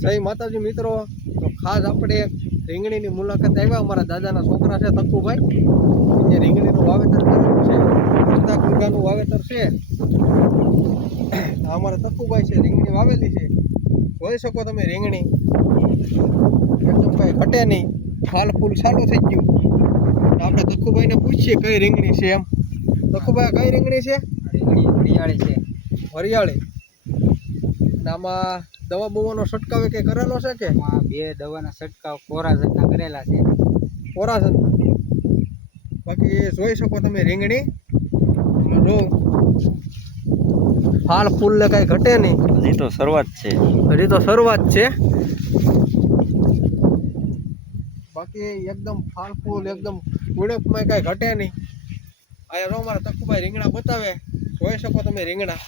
જય માતાજી મિત્રો, તો ખાસ આપણે રીંગણીની મુલાકાત આવ્યા. અમારા દાદાના છોકરા છે તક્કુભાઈ, જે રીંગણીનું વાવેતર કરેલું છે. અડધા વીઘાનું વાવેતર છે. અમારા તક્કુભાઈ છે, રીંગણી વાવેલી છે. જોઈ શકો તમે રીંગણી એકદમ કાંઈ ઘટે નહીં, ફાલ ફૂલ ચાલુ થઈ ગયું. આપણે તક્કુભાઈને પૂછીએ કઈ રીંગણી છે એમ. તક્કુભાઈ કઈ રીંગણી છે? વરિયાળી છે. વરિયાળી. આમાં દવા બવાનો છંટકાવ કે કરેલો છે કે? બે દવાના છંટકાવ કોરાજનના કરેલા છે. કોરાજન. બાકી જોઈ શકો તમે રીંગણી જો ફાલ ફૂલ ને કઈ ઘટે નહીં. હજી તો શરૂઆત છે. છે. બાકી એકદમ ફાલ ફૂલ એકદમ ઉડપમાં કઈ ઘટે નહીં. આ જો અમારા તક્કુભાઈ રીંગણા બતાવે. જોઈ શકો તમે રીંગણા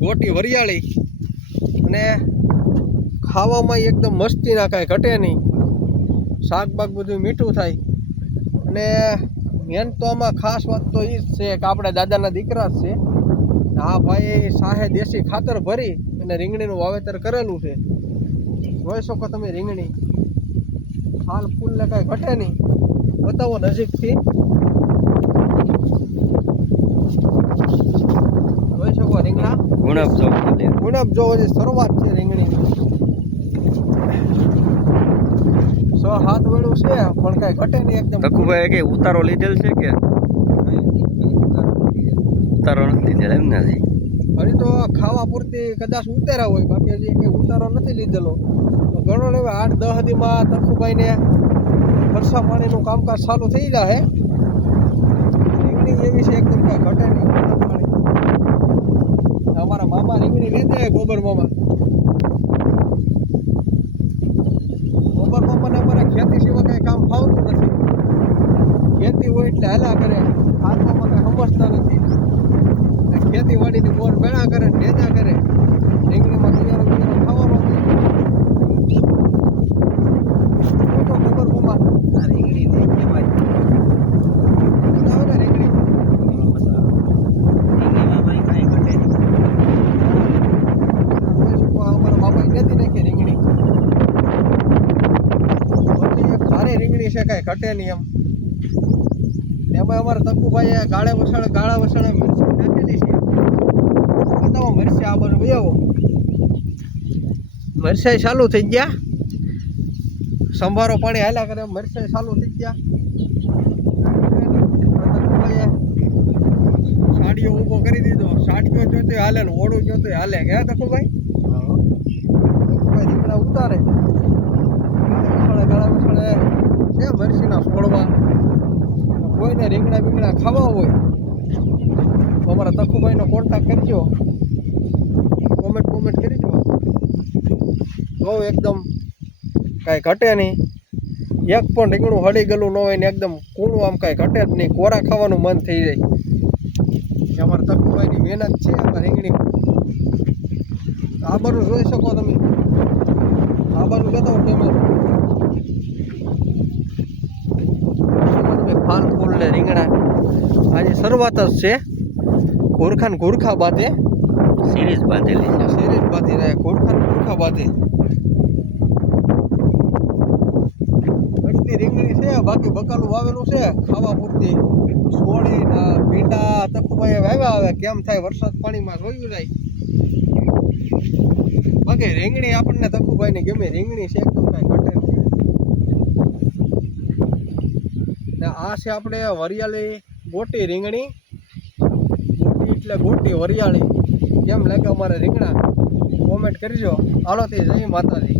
ગોટી વરિયાળી અને ખાવામાં એકદમ મસ્તીના કાંઈ ઘટે નહીં. શાક બાક બધું મીઠું થાય. અને મેન તો આમાં ખાસ વાત તો એ જ છે કે આપણા દાદાના દીકરા જ છે. આ ભાઈ સાહે દેશી ખાતર ભરી અને રીંગણીનું વાવેતર કરેલું છે. જોઈ શકો તમે રીંગણી ફાલ ફૂલને કાંઈ ઘટે નહીં. બતાવો નજીકથી. જોઈ શકો રીંગણા ગુણપ જો હજી શરૂઆત છે રીંગણી. 6-7 વેળું છે પણ કઈ ઘટે નહીં. એકદમ તક્કુભાઈ કે ઉતારો લીધેલ છે કે ઉતારો નથી લીધેલ એમ નથી? હજી તો ખાવા પૂરતી કદાચ ઉતાર્યા હોય, બાકી હજી કઈ ઉતારો નથી લીધેલો. તો ઘણો ને 8-10 દીમાં તક્કુભાઈને વરસાદ પાણીનું કામકાજ ચાલુ થઈ જાય. રીંગણી એવી છે એકદમ કઈ ઘટે નહીં. અમારા મામા રીંગણી લેતા હોય, ગોબર મામાને અમારે ખેતી સિવાય કઈ કામ ફાવતું નથી. ખેતી હોય એટલે હાલા કરે, હાથમાં કઈ સમજતા નથી. ખેતીવાડીની બોર મેળા કરે, નેજા કરે. રીંગણીમાં બિયારો ખાવાનો ખબર મામા આ રીંગણી નહીં કહેવાય. બતાવો ને રીંગણી અમારા બાબાએ નથી નાખી રીંગણી. ભારે રીંગણી છે, કાંઈ ઘટે નહીં એમ. એમાં અમારા તક્કુભાઈએ ગાળા વસાળે મરચી નાખેલી છે. બતાવો મરચી આ બાજુ આવો. મરચાઈ ચાલુ થઈ ગયા. સંભારો પાણી હાલ્યા કરે, મરચાઈ ચાલુ થઈ ગયા. તક્કુભાઈએ સાડીઓ ઊભો કરી દીધો. સાડીઓ જોતો હાલે ને ઓળું જોતો હાલે. ગયા તક્કુભાઈ રીંગણા ઉતારે. ગાળા વસાળે છે મરચીના છોડવા. કોઈને રીંગણા ખાવા હોય તો અમારા તક્કુભાઈનો કોન્ટેક્ટ કરજો, કોમેન્ટ કરજો. જો એકદમ કાંઈ ઘટે નહીં. એક પણ રીંગણું હળી ગયેલું ન હોય ને એકદમ કૂણું, આમ કાંઈ ઘટે જ નહીં. કોરા ખાવાનું મન થઈ જાય. એ અમારા તક્કુભાઈની મહેનત છે આમાં રીંગણી. આ બાજુ જોઈ શકો તમે. આ બાજુ બતાવો કેમેરો. ફાલ ફૂલ ને રીંગણા આજે શરૂઆત જ છે. ઘોરખા બાંધે સિરીઝ બાંધેલી છે. બાંધી રહ્યા. ઘોરખા બાંધે અડધી રીંગણી છે. બાકી બકાલું વાવેલું છે ખાવા પૂરતી. સોળી ના ભીંડા તક્કુભાઈ વાવ્યા. આવે કેમ થાય વરસાદ પાણીમાં જોયું જાય. બાકી રીંગણી આપણને તક્કુભાઈને ગમે. રીંગણી છે એકદમ કાંઈ ઘટે નહીં. આ છે આપણે વરિયાળી ગોટી રીંગણી. ગોટી એટલે ગોટી વરિયાળી. કેમ લાગે અમારે રીંગણા? કોમેન્ટ કરજો. હાલો તે જય માતાજી.